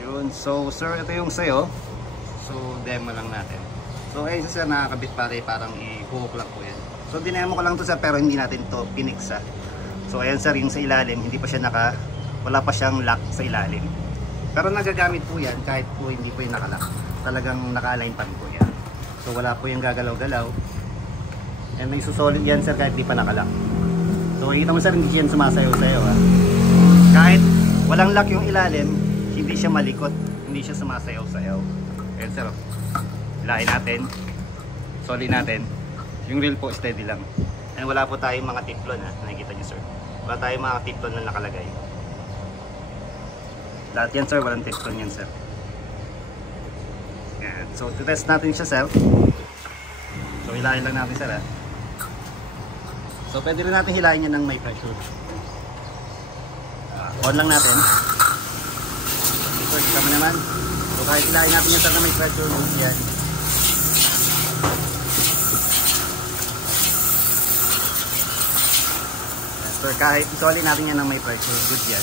Yun. So sir, ito yung sayo. So demo lang natin. So ayun sir, nakakabit pare, parang i-hook lang po yan. So dinemo ko lang to sir, pero hindi natin to piniksa. So ayan sir, yung sa ilalim, hindi pa siya wala pa siyang lock sa ilalim. Pero nagagamit po yan kahit po hindi po yung nakalock. Talagang naka-align pa rin po yan. So wala po yung gagalaw-galaw. And may susolid yan sir kahit di pa nakalock. So makikita mo sir, hindi yan sumasayaw-sayaw ha. Kahit walang lock yung ilalim, hindi siya malikot, hindi siya sumasayaw-sayaw. Ayan sir, hilahin natin, solid natin. Yung reel po steady lang. And wala po tayong mga tiplon ha, nakikita nyo sir. Wala tayong mga tiplon na nakalagay. Lahat yan sir, walang tiplon yan sir. Ayan. So test natin siya sir. So hilahin lang natin sir ha. So pwede rin natin hilahin yan ng may pressure. On lang natin. First kami naman. So kahit hilahin natin yan sir na may pressure, yan. So kahit isoli natin yan ng may pressure, good yan.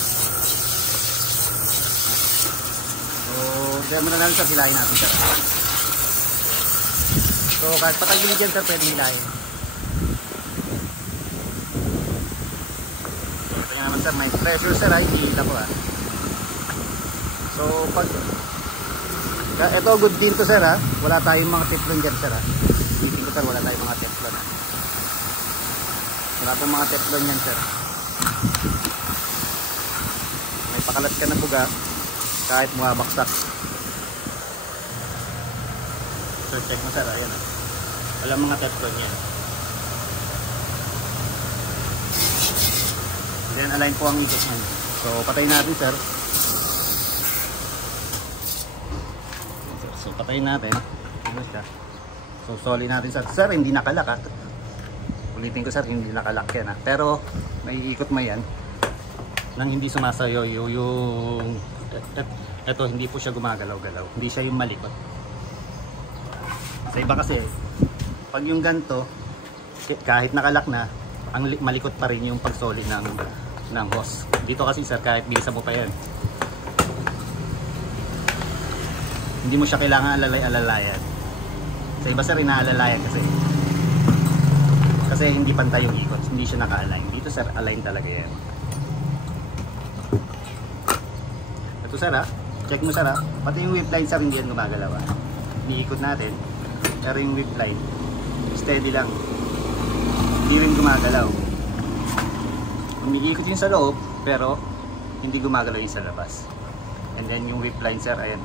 So demo na lang sir, hilahin natin sir. So kahit patagilid yan sir, pwede hilahin. Naman sir, may pressure sir ay hihila ko ha. So pag ito good din to sir ha, wala tayong mga teflon dyan sir ha. Hindi ko sir, wala tayong mga teflon ha. Wala tayong mga teflon yan sir. May pakalat ka na buga kahit bumabaksak. So check mo sir, ayan ha. Walang mga teflon yan. Then align po ang ikot niyan. So patayin natin sir. So patayin natin. Ano siya? So solid natin sir. Sir, hindi nakalak ha. Ulitin ko sir, hindi nakalak yan ha. Pero may ikot mo yan nang hindi sumasayo yung eto, hindi po siya gumagalaw-galaw. Hindi siya yung malikot. Sa iba kasi pag yung ganto kahit nakalak na, ang malikot pa rin yung pag-solid ng hose. Dito kasi sir, kahit bilisan mo pa yan, hindi mo siya kailangan alalay-alalayan. Sa iba sir, inaalalayan kasi hindi pantay yung ikot, hindi siya naka-align. Dito sir, align talaga yan. Ito sir ha, check mo sir ha, pati yung whip line sir, hindi yan gumagalaw ha. Iniikot natin, pero yung whip line steady lang, hindi rin gumagalaw. Umiikot yung sa loob, pero hindi gumagalaw yung sa labas. And then yung whip line sir, ayan.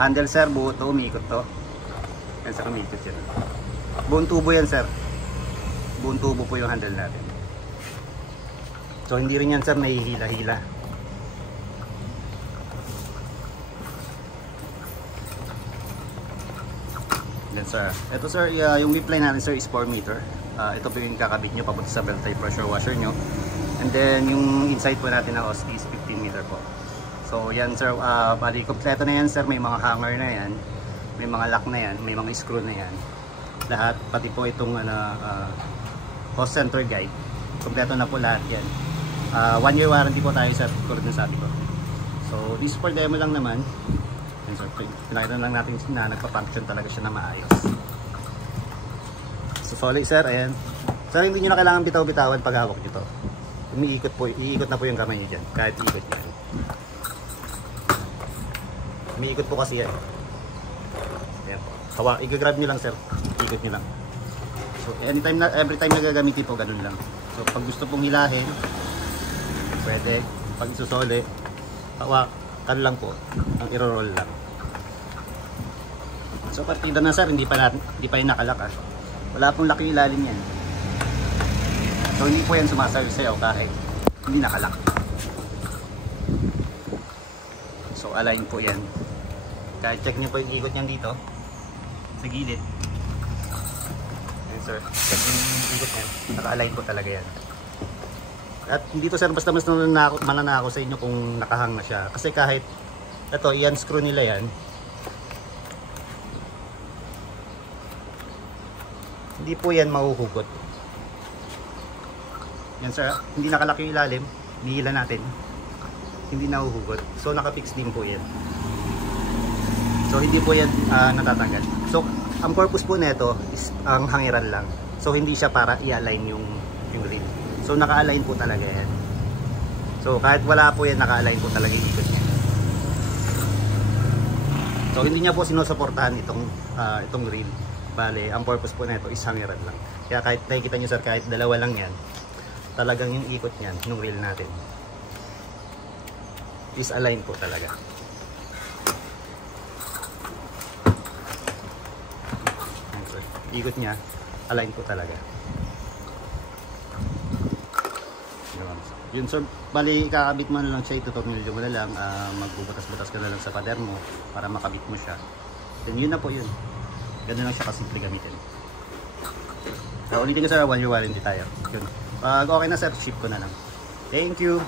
Handle sir, buo to, umiikot to. Ayan sir, umiikot yan. Buong tubo yan sir. Buong tubo po yung handle natin. So hindi rin yan sir nahihila-hila. Then sir, ito sir, yung whip line natin sir is 4 meter. Ito po yung kakabit nyo papunta sa belt type pressure washer nyo. And then yung inside po natin na hose is 15 meter po. So yan sir, bali kompleto na yan sir. May mga hanger na yan, may mga lock na yan, may mga screw na yan. Lahat, pati po itong hose center guide, kompleto na po lahat yan. 1 year warranty po tayo sir, tulad na sabi ko. So this for demo lang naman. And so pinakita lang natin na nagpa-function talaga siya na maayos. So solid sir, ayan. Sir, hindi nyo na kailangan bitaw-bitawan pag hawak nyo to. Umiikot po, iikot na po yung kamay nyo dyan, kahit iikot yan. Umiikot po kasi yan. Ayan po. Hawak, i-grab nyo lang sir, iikot nyo lang. So anytime na, every time na gagamitin po, ganun lang. So pag gusto pong hilahin, pwede. Pag isusole, hawakan lang po, ang i-roll lang. So partida na sir, hindi pa yung nakalak ha. Wala pong laki yung ilalim yan. So hindi po yan sumasayaw kahit hindi nakalak. So align po yan. Kahit check nyo po yung ikot nyan dito sa gilid. Ayan sir, check yung ikot nyan, naka-align po talaga yan. At hindi to sir basta-basta mananako sa inyo kung nakahang na siya. Kasi kahit ito, yan screw nila yan, hindi po yan mahuhugot. Yan sir, hindi nakalaki yung ilalim, nihila natin. hindi nahuhugot. So naka-fix din po yan. So hindi po yan natatanggal. So ang purpose po nito is ang hangiran lang. So hindi siya para i-align yung reel. So naka-align po talaga yan. So kahit wala po yan, naka-align po talaga yung ikot niya. So hindi niya po sinusuportahan itong reel. Bale, ang purpose po nito is hangiran lang. Kaya kahit nakikita nyo sir, kahit dalawa lang yan, talagang yung ikot niyan, yung reel natin is align po talaga. Ikot niya, align po talaga. Yun sir, bali kakabit mo na lang siya, itutornilyo mo na lang, magbubutas-butas ka na lang sa pader mo para makabit mo siya. Then yun na po yun. Ganun lang siya kasimple gamitin. Ulitin ko sa 1 year warranty tayo. Yun. Pag okay na sir, ship ko na lang. Thank you!